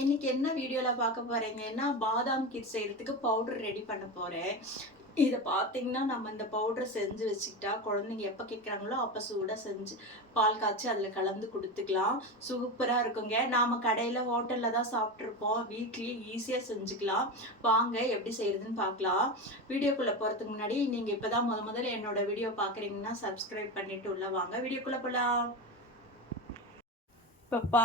இன்னைக்கு என்ன வீடியோல பார்க்க போறீங்கன்னா பாதாம் கீர் செய்யறதுக்கு பவுடர் ரெடி பண்ண போறேன். இதை பார்த்தீங்கன்னா நம்ம இந்த பவுடரை செஞ்சு வச்சுக்கிட்டா குழந்தைங்க எப்போ கேட்குறாங்களோ அப்போ சூடாக செஞ்சு பால் காய்ச்சி அதில் கலந்து கொடுத்துக்கலாம். சூப்பராக இருக்குங்க. நாம் கடையில் ஹோட்டலில் தான் சாப்பிட்ருப்போம் வீட்லேயே ஈஸியாக செஞ்சுக்கலாம். வாங்க எப்படி செய்யறதுன்னு பார்க்கலாம். வீடியோக்குள்ளே போகிறதுக்கு முன்னாடி நீங்கள் இப்போ தான் முத முதல்ல என்னோட வீடியோ பார்க்குறீங்கன்னா சப்ஸ்கிரைப் பண்ணிவிட்டு உள்ளே வாங்க. வீடியோக்குள்ளே போகலாம் இப்போ பா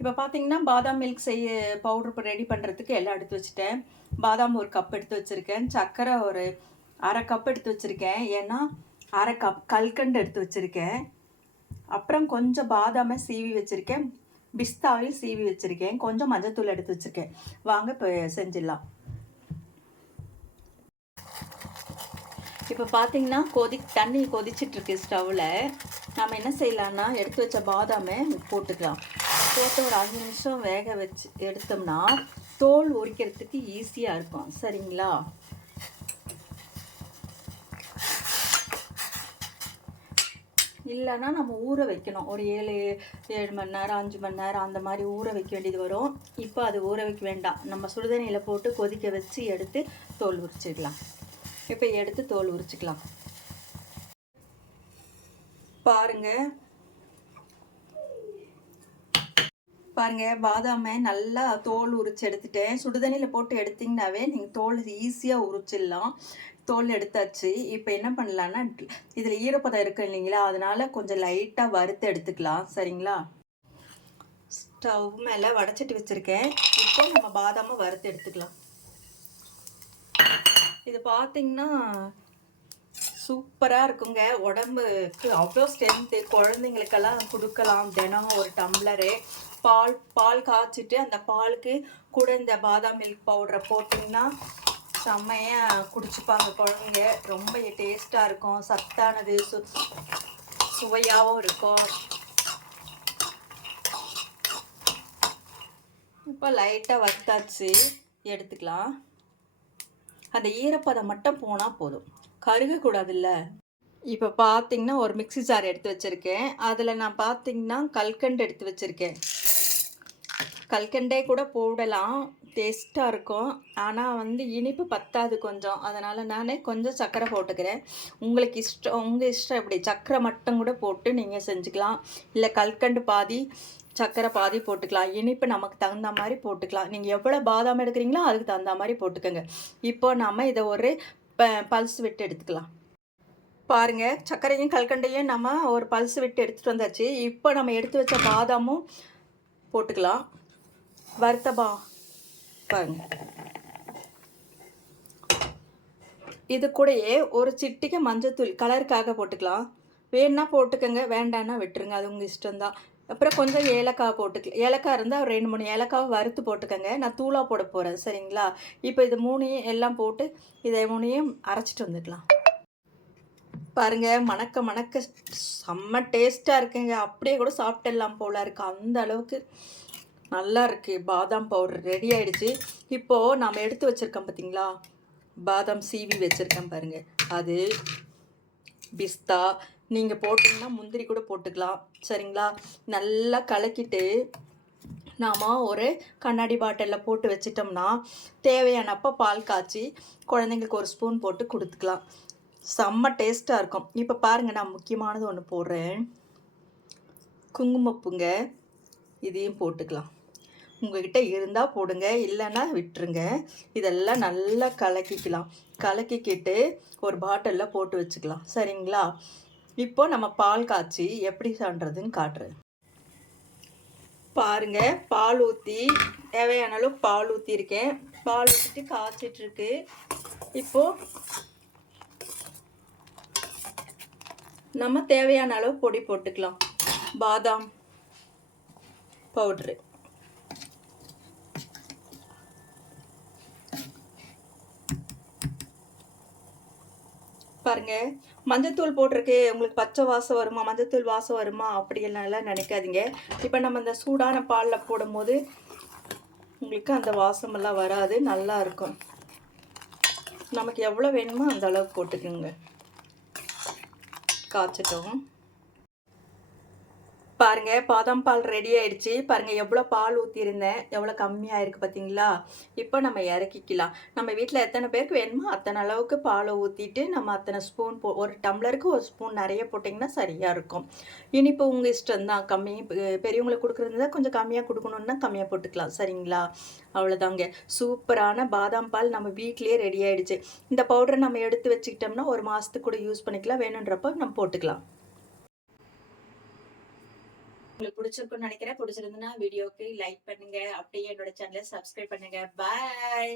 இப்போ பார்த்தீங்கன்னா பாதாம் மில்க் செய்ய பவுடர் இப்போ ரெடி பண்ணுறதுக்கு எல்லாம் எடுத்து வச்சுட்டேன். பாதாம் ஒரு கப் எடுத்து வச்சுருக்கேன். சர்க்கரை ஒரு அரை கப் எடுத்து வச்சுருக்கேன். ஏன்னா அரை கப் கல்கண்டு எடுத்து வச்சுருக்கேன். அப்புறம் கொஞ்சம் பாதாமை சீவி வச்சுருக்கேன். பிஸ்தாவையும் சீவி வச்சுருக்கேன். கொஞ்சம் மஞ்சத்தூள் எடுத்து வச்சுருக்கேன். வாங்க இப்போ செஞ்சிடலாம். இப்போ பார்த்தீங்கன்னா கொதி தண்ணி கொதிச்சிட்ருக்கு ஸ்டவ்வில் நம்ம என்ன செய்யலான்னா எடுத்து வச்ச பாதாமை போட்டுக்கலாம். போட்டு ஒரு அஞ்சு நிமிஷம் வேக வச்சு எடுத்தோம்னா தோல் உரிக்கிறதுக்கு ஈஸியாக இருக்கும். சரிங்களா? இல்லைன்னா நம்ம ஊற வைக்கணும். ஒரு ஏழு ஏழு மணி நேரம் அஞ்சு மணி நேரம் அந்த மாதிரி ஊற வைக்க வேண்டியது வரும். இப்போ அது ஊற வைக்க வேண்டாம். நம்ம சுடுதண்ணியில் போட்டு கொதிக்க வச்சு எடுத்து தோல் உரிச்சிடலாம். இப்போ எடுத்து தோல் உரிச்சுக்கலாம். பாருங்கள் பாருங்க பாதாமை நல்லா தோல் உரிச்சு எடுத்துட்டேன். சுடுதண்ணியில் போட்டு எடுத்திங்கனாவே நீங்கள் தோல் ஈஸியாக உரிச்சிடலாம். தோல் எடுத்தாச்சு. இப்போ என்ன பண்ணலான்னா இதில் ஈரப்பதம் இருக்கு இல்லைங்களா அதனால கொஞ்சம் லைட்டாக வறுத்து எடுத்துக்கலாம். சரிங்களா? ஸ்டவ் மேலே வடைச்சிட்டு வச்சுருக்கேன். இப்போ நம்ம பாதாமை வறுத்து எடுத்துக்கலாம். இது பார்த்தீங்கன்னா சூப்பராக இருக்குங்க. உடம்புக்கு அவ்வளோ ஸ்ட்ரென்த்து குழந்தைங்களுக்கெல்லாம் கொடுக்கலாம். தினம் ஒரு டம்ளரு பால் பால் காய்ச்சிட்டு அந்த பாலுக்கு கூட இந்த பாதாம் மில்க் பவுடரை போட்டிங்கன்னா செம்மையாக குடிச்சுப்பாங்க குழந்தைங்க. ரொம்ப டேஸ்ட்டாக இருக்கும். சத்தானது சு சுவையாகவும் இருக்கும். இப்போ லைட்டாக வத்தாச்சு எடுத்துக்கலாம். அந்த ஈரப்பதம் மட்டும் போனால் போதும். கருகக்கூடாதுல்ல? இப்போ பார்த்தீங்கன்னா ஒரு மிக்ஸி ஜார் எடுத்து வச்சுருக்கேன். அதில் நான் பார்த்தீங்கன்னா கல்கண்டு எடுத்து வச்சுருக்கேன். கல்கண்டே கூட போடலாம். டேஸ்ட்டாக இருக்கும். ஆனால் வந்து இனிப்பு பத்தாது கொஞ்சம். அதனால் நான் கொஞ்சம் சர்க்கரை போட்டுக்கிறேன். உங்களுக்கு இஷ்டம் உங்கள் இஷ்டம் எப்படி? சர்க்கரை மட்டும் கூட போட்டு நீங்கள் செஞ்சுக்கலாம். இல்லை கல்கண்டு பாதி சர்க்கரை பாதி போட்டுக்கலாம். இனிப்பு நமக்கு தகுந்த மாதிரி போட்டுக்கலாம். நீங்கள் எவ்வளோ பாதாம் எடுக்கிறீங்களோ அதுக்கு தகுந்த மாதிரி போட்டுக்கோங்க. இப்போ நம்ம இதை ஒரு ப பல்ஸ் விட்டு எடுத்துக்கலாம். பாருங்கள் சர்க்கரையும் கல்கண்டையும் நம்ம ஒரு பல்ஸ் விட்டு எடுத்துகிட்டு வந்தாச்சு. இப்போ நம்ம எடுத்து வச்ச பாதாமும் போட்டுக்கலாம். வறுத்த பா பாருங்க. இது கூடயே ஒரு சிட்டிக்கு மஞ்சத்தூள் கலருக்காக போட்டுக்கலாம். வேணா போட்டுக்கோங்க வேண்டான்னா விட்டுருங்க. அது உங்கள் இஷ்டம்தான். அப்புறம் கொஞ்சம் ஏலக்காய் போட்டுக்கலாம் ஏலக்காய் இருந்தால் ஒரு ரெண்டு மூணு ஏலக்காவை வறுத்து போட்டுக்கோங்க. நான் தூளாக போட போகிறேன் சரிங்களா? இப்போ இது மூணையும் எல்லாம் போட்டு இதை மூணையும் அரைச்சிட்டு வந்துக்கலாம் பாருங்க மணக்க மணக்க செம்ம டேஸ்ட்டாக இருக்குங்க. அப்படியே கூட சாப்பிட்டுடலாம் போல இருக்கு. அந்த அளவுக்கு நல்லா இருக்கு. பாதாம் பவுடர் ரெடி ஆயிடுச்சு. இப்போது நாம் எடுத்து வச்சுருக்கோம் பார்த்தீங்களா பாதாம் சீவி வச்சுருக்கேன் பாருங்க. அது பிஸ்தா நீங்கள் போட்டிங்கன்னா முந்திரி கூட போட்டுக்கலாம். சரிங்களா? நல்லா கலக்கிட்டு நாம் ஒரு கண்ணாடி பாட்டிலில் போட்டு வச்சிட்டோம்னா தேவையானப்போ பால் காய்ச்சி குழந்தைங்களுக்கு ஒரு ஸ்பூன் போட்டு கொடுத்துக்கலாம். செம்ம டேஸ்ட்டாக இருக்கும். இப்போ பாருங்கள் நான் முக்கியமானது ஒன்று போடுறேன். குங்குமப்புங்க இதையும் போட்டுக்கலாம். உங்கள்கிட்ட இருந்தால் போடுங்க இல்லைன்னா விட்டுருங்க. இதெல்லாம் நல்லா கலக்கிக்கலாம். கலக்கிக்கிட்டு ஒரு பாட்டிலில் போட்டு வச்சுக்கலாம். சரிங்களா? இப்போ நம்ம பால் காய்ச்சி எப்படி சான்றதுன்னு காட்டுறேன். பாருங்க பால் ஊற்றி தேவையான அளவு பால் ஊற்றிருக்கேன் பால் ஊற்றிட்டு காய்ச்சிட்ருக்கு. இப்போது நம்ம தேவையான அளவு பொடி போட்டுக்கலாம். பாதாம் பவுட்ரு. பாருங்க. மஞ்சத்தூள் போட்டிருக்கு. உங்களுக்கு பச்சை வாசம் வருமா? மஞ்சத்தூள் வாசம் வருமா? அப்படியெல்லாம் எல்லாம் நினைக்காதீங்க. இப்போ நம்ம இந்த சூடான பாலில் போடும்போது உங்களுக்கு அந்த வாசமெல்லாம் வராது. நல்லா இருக்கும். நமக்கு எவ்வளோ வேணுமோ அந்த அளவுக்கு போட்டுக்கோங்க. காய்ச்சிட்டோம். பாருங்க பாதாம் பால் ரெடி ஆயிடுச்சு. பாருங்க எவ்வளோ பால் ஊற்றிருந்தேன் எவ்வளோ கம்மியாக இருக்குது பார்த்தீங்களா? இப்போ நம்ம இறக்கிக்கலாம். நம்ம வீட்டில் எத்தனை பேருக்கு வேணுமோ அத்தனை அளவுக்கு பாலை ஊற்றிட்டு நம்ம அத்தனை ஸ்பூன் போ ஒரு டம்ளருக்கு ஒரு ஸ்பூன் நிறைய போட்டிங்கன்னா சரியாக இருக்கும். இனிப்பு உங்கள் இஷ்டம் தான் கம்மி பெரியவங்களுக்கு கொடுக்குறது கொஞ்சம் கம்மியாக கொடுக்கணுன்னா கம்மியாக போட்டுக்கலாம். சரிங்களா? அவ்வளோதாங்க. சூப்பரான பாதாம் பால் நம்ம வீட்லேயே ரெடி ஆகிடுச்சு இந்த பவுடரை நம்ம எடுத்து வச்சுக்கிட்டோம்னா ஒரு மாதத்துக்கு கூட யூஸ் பண்ணிக்கலாம். வேணுன்றப்போ நம்ம போட்டுக்கலாம். உங்களுக்கு பிடிச்சிருக்கும்னு நினைக்கிறேன். பிடிச்சிருந்துன்னா வீடியோக்கு லைக் பண்ணுங்க. அப்படியே என்னோட சேனலை சப்ஸ்கிரைப் பண்ணுங்க. பாய்